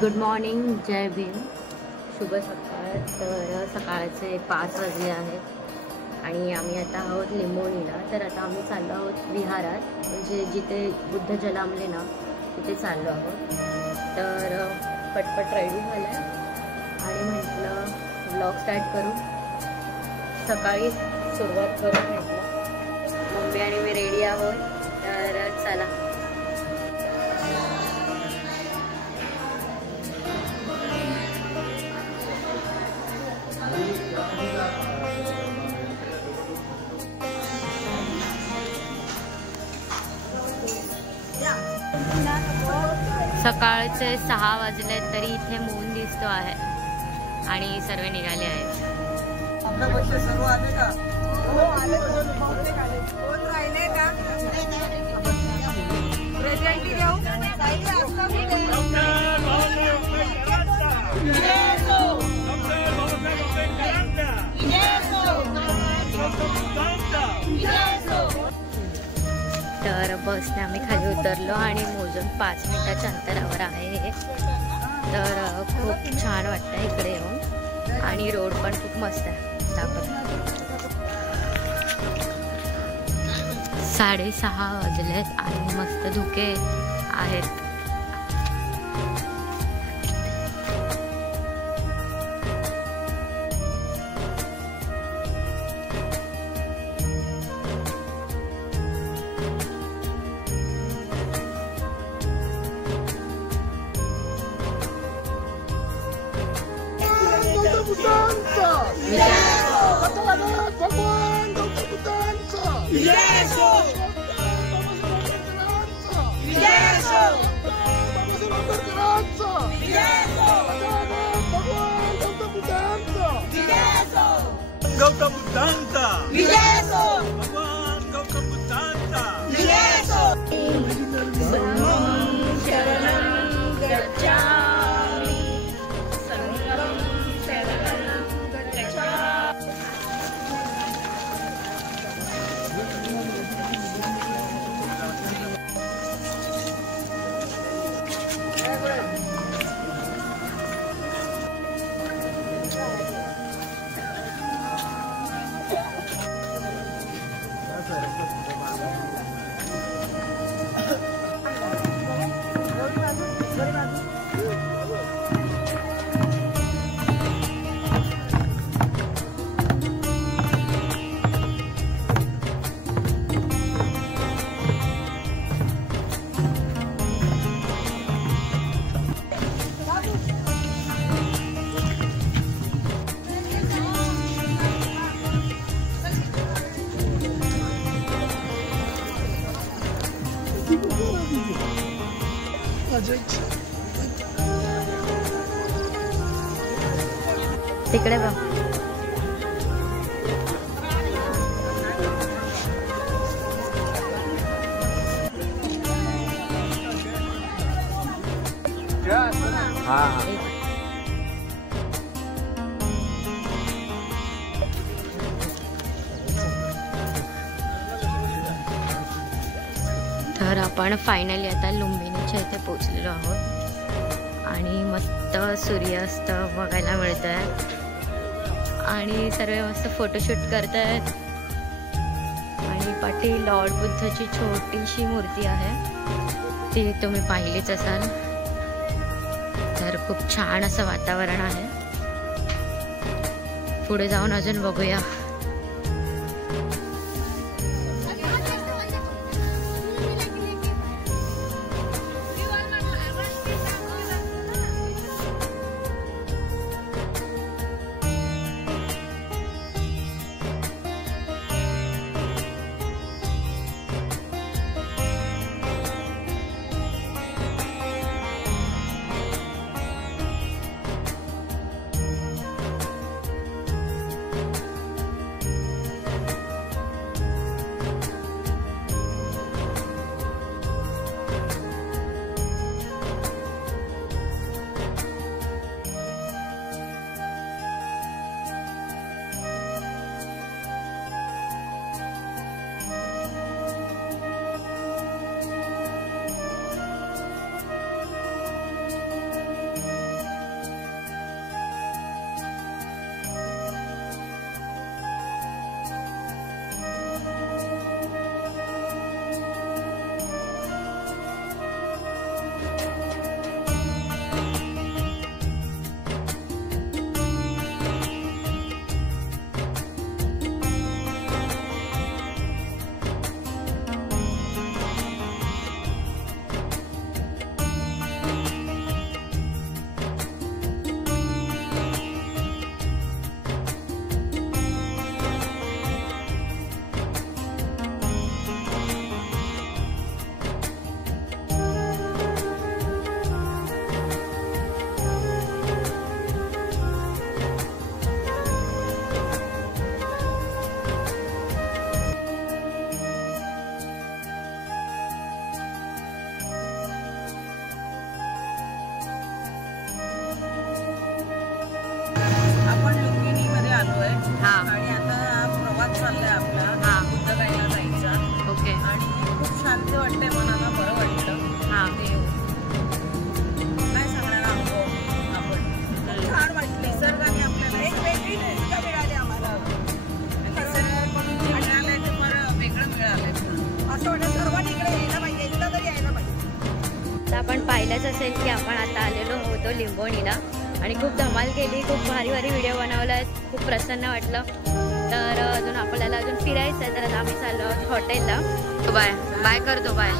Good morning, जय भीम, शुभ सकाळ. तर सकाळचे 5 वाजले आहेत आणि आम्ही आता आहोत लिंबोणीला. तर आता आम्ही चाललो आहोत विहारात, म्हणजे जिथे बुद्ध जन्मले ना तिथे चाललो आहोत. तर पटपट रेडी झालं आणि म्हटलं व्लॉग स्टार्ट करू. सकाळी सुरुवात करू म्हटलं. मम्मी आणि मी रेडी आहोत, तर चला. सकाळचे 6 वाजले तरी इथे मून दिसतो आहे आणि सर्व निघाले आहेत. आपल्याकडचे सर्व आले का? हो आले. कोण राहिले का? प्रेझेंटी देऊ. तर बसने आम्ही खाली उतरलो आणि मोजून 5 मिनिटाच्या अंतरावर आहे हे. तर खूप छान वाटतं इकडे येऊन आणि रोड पण खूप मस्त आहे. 6:30 वाजलेत आणि मस्त धुके आहेत. गौतम बुद्धांचा विजय असो. भगवान गौतम बुद्धांचा विजय असो. शरणं गच्छामि, संघं शरणं गच्छामि. तिकडे बघ. तर आपण फायनली आता लुंबिनीच्या इथे पोचलेलो आहोत आणि मस्त सूर्यास्त बघायला मिळत आहे आणि सर्व मस्त फोटोशूट करत आहेत. आणि पाठी लॉर्ड बुद्धाची छोटीशी मूर्ती आहे, ती तुम्ही पाहिलीच असाल. तर खूप छान असं वातावरण आहे. पुढे जाऊन अजून बघूया. हा. आणि आता प्रवास चाललाय आपला हा. बुद्धगायला जायचा. ओके. आणि खूप शांती वाटते, मनाला बरं वाटतं. हा. काय सांगणार आपण छान वाटलं. निसर्गाने आपल्याला एक वेगळी ऊर्जा मिळाली आम्हाला. निसर्गाकडून जे मिळालंय ते फार वेगळं मिळालंय. असं वाटतं सर्वांनी इकडे यायला पाहिजे, एकदा तरी यायला पाहिजे. तर आपण पाहिलंच असेल की आपण आता आलेलो होतो लिंबोणीला आणि खूप धमाल केली, खूप भारी भारी व्हिडिओ बनवला, खूप प्रसन्न वाटलं. तर अजून आपल्याला अजून फिरायचं आहे, तर आता आम्ही चाललो आहोत हॉटेलला. बाय बाय करतो, बाय.